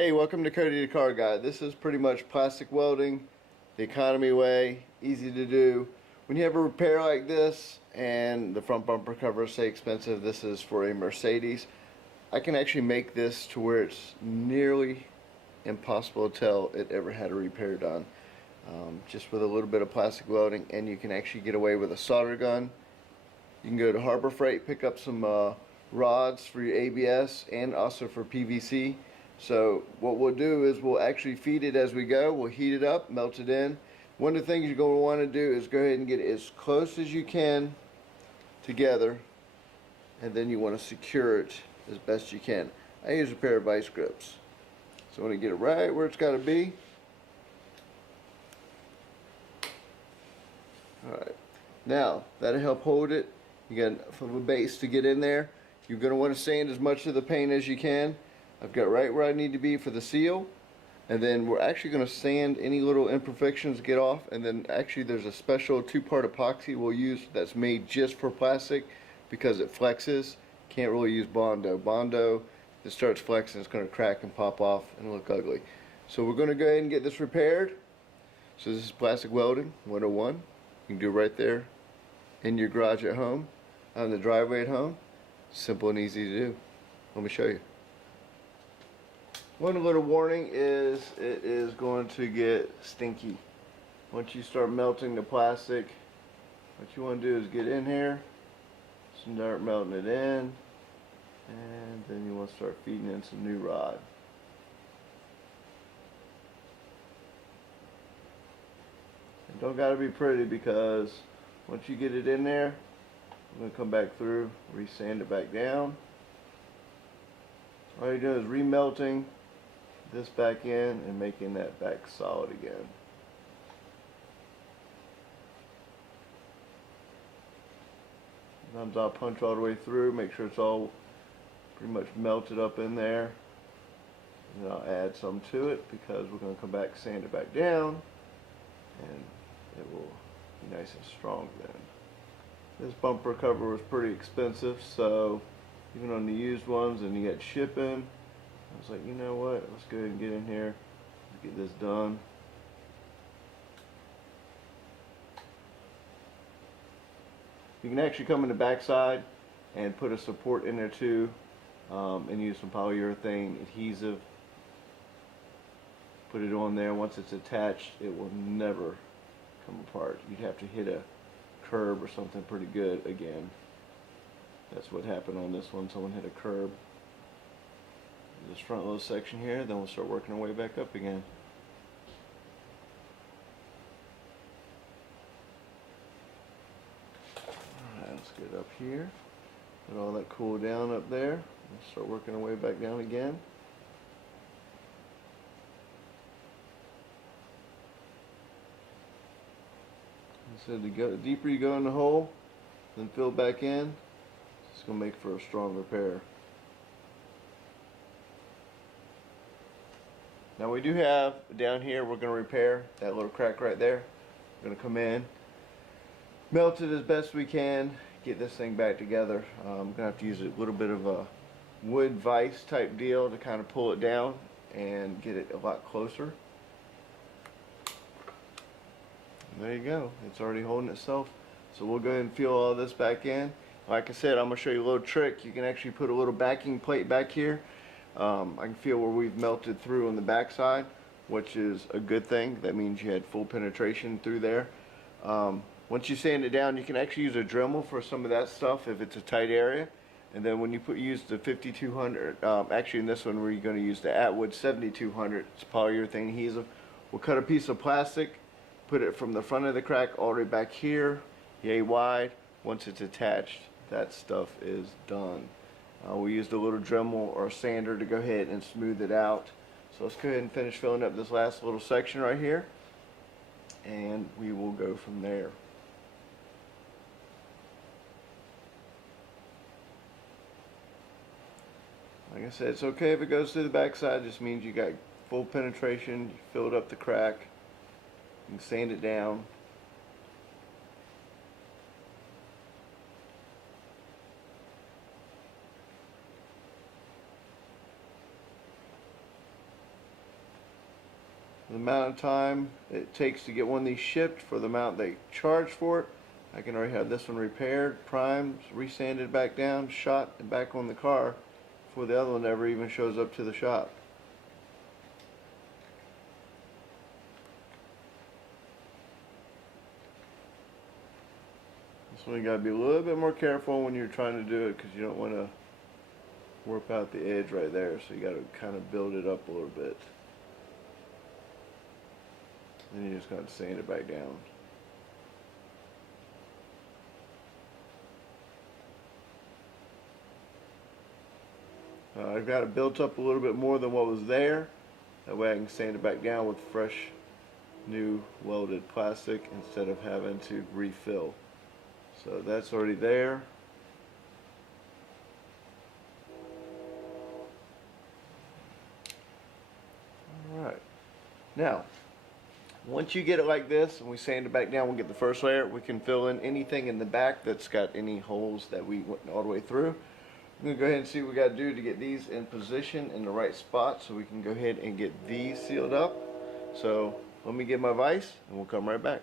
Hey, welcome to Cody the Car Guy. This is pretty much plastic welding, the economy way, easy to do. When you have a repair like this and the front bumper covers say expensive, this is for a Mercedes, I can actually make this to where it's nearly impossible to tell it ever had a repair done. Just with a little bit of plastic welding, and you can actually get away with a solder gun. You can go to Harbor Freight, pick up some rods for your ABS and also for PVC. So what we'll do is we'll actually feed it as we go. We'll heat it up, melt it in. One of the things you're going to want to do is go ahead and get it as close as you can together, and then you want to secure it as best you can. I use a pair of vice grips. So I want to get it right where it's got to be. Alright, now that'll help hold it. You got enough of a base to get in there. You're going to want to sand as much of the paint as you can. I've got right where I need to be for the seal, and then we're actually going to sand any little imperfections get off, and then actually there's a special two-part epoxy we'll use that's made just for plastic because it flexes. Can't really use Bondo. Bondo, if it starts flexing, it's going to crack and pop off and look ugly. So we're going to go ahead and get this repaired. So this is plastic welding 101. You can do right there in your garage at home, on the driveway at home. Simple and easy to do. Let me show you. One little warning is it is going to get stinky. Once you start melting the plastic, what you want to do is get in here, start melting it in, and then you want to start feeding in some new rod. And don't gotta be pretty, because once you get it in there, I'm going to come back through, re-sand it back down. All you're doing is remelting this back in and making that back solid again. Sometimes I'll punch all the way through, make sure it's all pretty much melted up in there. And then I'll add some to it because we're going to come back, sand it back down, and it will be nice and strong then. This bumper cover was pretty expensive, so even on the used ones and you got shipping, I was like, you know what, let's go ahead and get in here, let's get this done. You can actually come in the back side and put a support in there too, and use some polyurethane adhesive. Put it on there. Once it's attached, it will never come apart. You'd have to hit a curb or something pretty good again. That's what happened on this one. Someone hit a curb. This front little section here, then we'll start working our way back up again. Alright, let's get up here. Let all that cool down up there. We'll start working our way back down again. So the deeper you go in the hole, then fill back in, it's going to make for a strong repair. Now we do have down here, we're going to repair that little crack right there. We're going to come in, melt it as best we can, get this thing back together. I'm going to have to use a little bit of a wood vise type deal to kind of pull it down and get it a lot closer. And there you go, it's already holding itself. So we'll go ahead and fill all this back in. Like I said, I'm going to show you a little trick. You can actually put a little backing plate back here. I can feel where we've melted through on the back side, which is a good thing. That means you had full penetration through there. Once you sand it down, you can actually use a Dremel for some of that stuff if it's a tight area. And then when you use the 5200, actually in this one we're going to use the Atwood 7200, it's polyurethane adhesive. We'll cut a piece of plastic, put it from the front of the crack all the way back here, yay wide. Once it's attached, that stuff is done. We used a little Dremel or a sander to go ahead and smooth it out. So let's go ahead and finish filling up this last little section right here, and we will go from there. Like I said, it's okay if it goes through the back side. It just means you got full penetration, you filled up the crack, you can sand it down. the amount of time it takes to get one of these shipped for the amount they charge for it. I can already have this one repaired, primed, resanded back down, shot, and back on the car before the other one ever even shows up to the shop. This one you gotta be a little bit more careful when you're trying to do it because you don't want to warp out the edge right there, so you gotta kind of build it up a little bit. Then you just gotta sand it back down. I've got it built up a little bit more than what was there. That way I can sand it back down with fresh, new welded plastic instead of having to refill. So that's already there. Alright. Now, once you get it like this and we sand it back down, we'll get the first layer. We can fill in anything in the back that's got any holes that we went all the way through. I'm going to go ahead and see what we got to do to get these in position in the right spot so we can go ahead and get these sealed up. So let me get my vise and we'll come right back.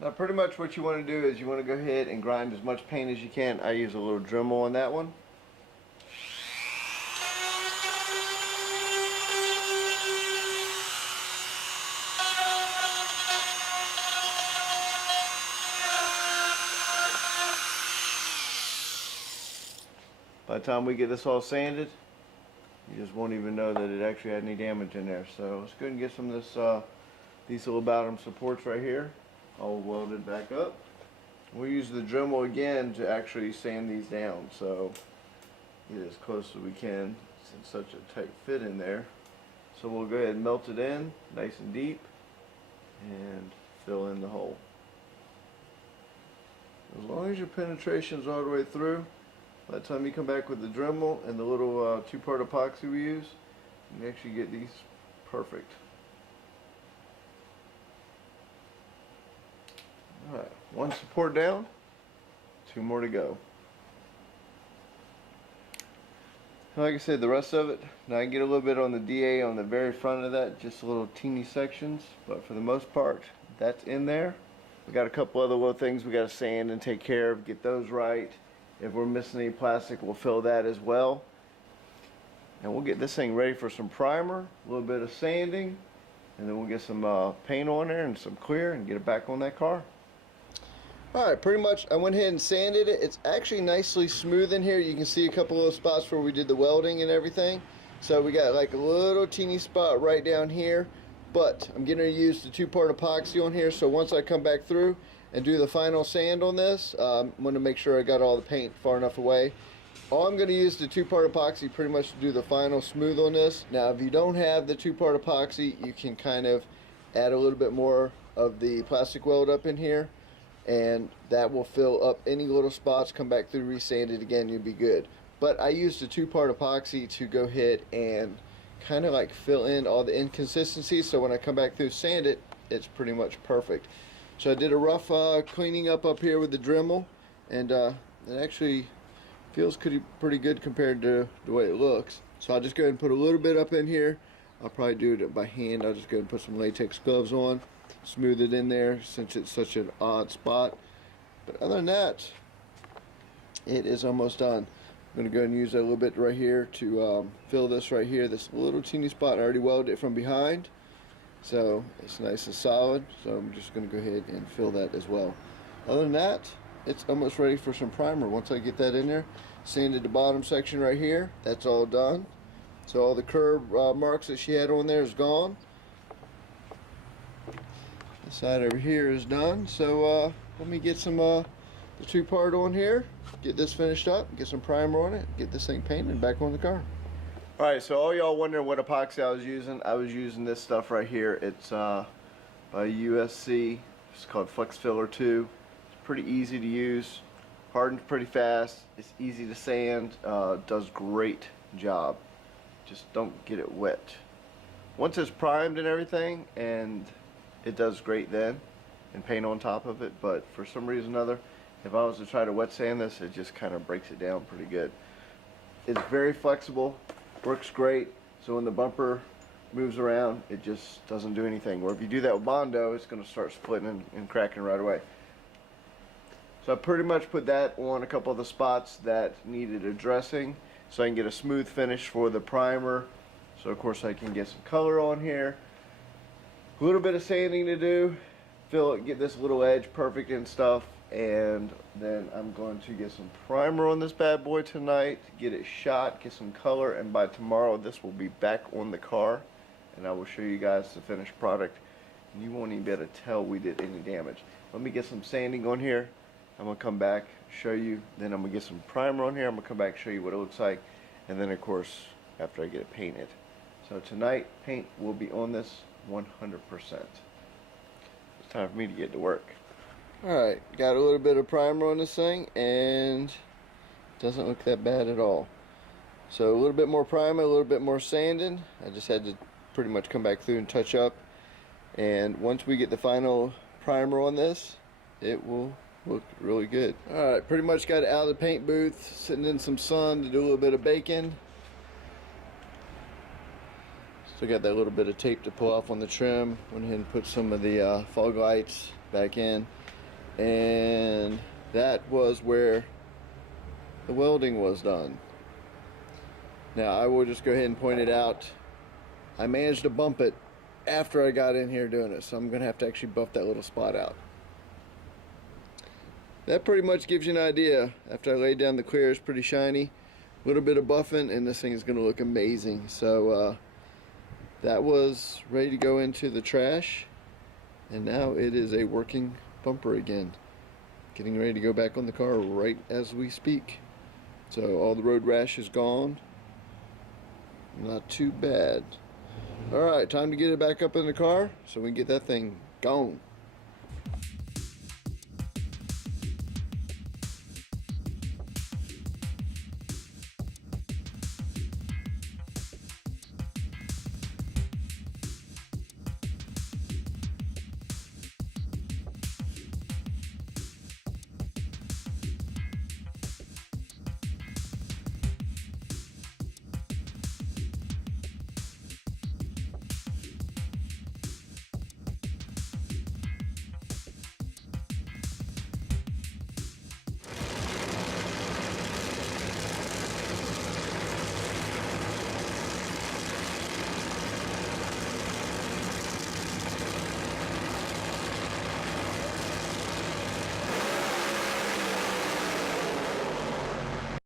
Now pretty much what you want to do is you want to go ahead and grind as much paint as you can. I use a little Dremel on that one. By the time we get this all sanded, you just won't even know that it actually had any damage in there. So let's go ahead and get some of this, these little bottom supports right here all welded back up. We use the Dremel again to actually sand these down, so get as close as we can. It's such a tight fit in there. So we'll go ahead and melt it in nice and deep and fill in the hole. As long as your penetration's all the way through, by the time you come back with the Dremel and the little two-part epoxy we use, you can actually get these perfect. Alright, one support down, two more to go. Like I said, the rest of it, now I get a little bit on the DA on the very front of that, just little teeny sections, but for the most part, that's in there. We got a couple other little things we got to sand and take care of, get those right. If we're missing any plastic, we'll fill that as well. And we'll get this thing ready for some primer, a little bit of sanding, and then we'll get some paint on there and some clear and get it back on that car. Alright, pretty much I went ahead and sanded it. It's actually nicely smooth in here. You can see a couple of spots where we did the welding and everything. So we got like a little teeny spot right down here. But I'm going to use the two-part epoxy on here, so once I come back through and do the final sand on this, I'm going to make sure I got all the paint far enough away. I'm going to use the two-part epoxy pretty much to do the final smooth on this. Now if you don't have the two-part epoxy, you can kind of add a little bit more of the plastic weld up in here, and that will fill up any little spots. Come back through, resand it again, you'll be good. But I used the two-part epoxy to go ahead and kind of like fill in all the inconsistencies, so when I come back through sand it, it's pretty much perfect. So I did a rough cleaning up here with the Dremel, and it actually feels pretty good compared to the way it looks. So I'll just go ahead and put a little bit up in here. I'll probably do it by hand. I'll just go ahead and put some latex gloves on, smooth it in there since it's such an odd spot. But other than that, it is almost done. I'm going to go and use that a little bit right here to fill this right here, this little teeny spot. I already welded it from behind, so it's nice and solid. So I'm just going to go ahead and fill that as well. Other than that, it's almost ready for some primer. Once I get that in there, sanded the bottom section right here, that's all done. So all the curb marks that she had on there is gone. The side over here is done. So let me get some the two-part on here, get this finished up, get some primer on it, get this thing painted and back on the car. Alright, so all y'all wondering what epoxy I was using this stuff right here. It's by USC. It's called Flex Filler 2. It's pretty easy to use, hardens pretty fast, it's easy to sand, does great job. Just don't get it wet. Once it's primed and everything, and it does great then, and paint on top of it, but for some reason or another, if I was to try to wet sand this, it just kind of breaks it down pretty good. It's very flexible, works great, so when the bumper moves around, it just doesn't do anything. Or if you do that with Bondo, it's going to start splitting and cracking right away. So I pretty much put that on a couple of the spots that needed addressing so I can get a smooth finish for the primer. So of course I can get some color on here. A little bit of sanding to do, get this little edge perfect and stuff, and then I'm going to get some primer on this bad boy tonight, get it shot, get some color, and by tomorrow this will be back on the car and I will show you guys the finished product. And you won't even be able to tell we did any damage. Let me get some sanding on here. I'm going to come back, show you, then I'm going to get some primer on here, I'm going to come back, show you what it looks like, and then of course after I get it painted. So tonight paint will be on this 100%. It's time for me to get to work. Alright, got a little bit of primer on this thing and it doesn't look that bad at all. So a little bit more primer, a little bit more sanding. I just had to pretty much come back through and touch up, and once we get the final primer on this, it will look really good. Alright, pretty much got it out of the paint booth, sitting in some sun to do a little bit of baking. Still got that little bit of tape to pull off on the trim. Went ahead and put some of the fog lights back in, and that was where the welding was done. Now I will just go ahead and point it out. I managed to bump it after I got in here doing it, so I'm gonna have to actually buff that little spot out. That pretty much gives you an idea. After I laid down the clear, it's pretty shiny. A little bit of buffing and this thing is gonna look amazing. So that was ready to go into the trash, and now it is a working bumper again. Getting ready to go back on the car right as we speak. So all the road rash is gone. Not too bad. Alright, time to get it back up in the car so we can get that thing gone.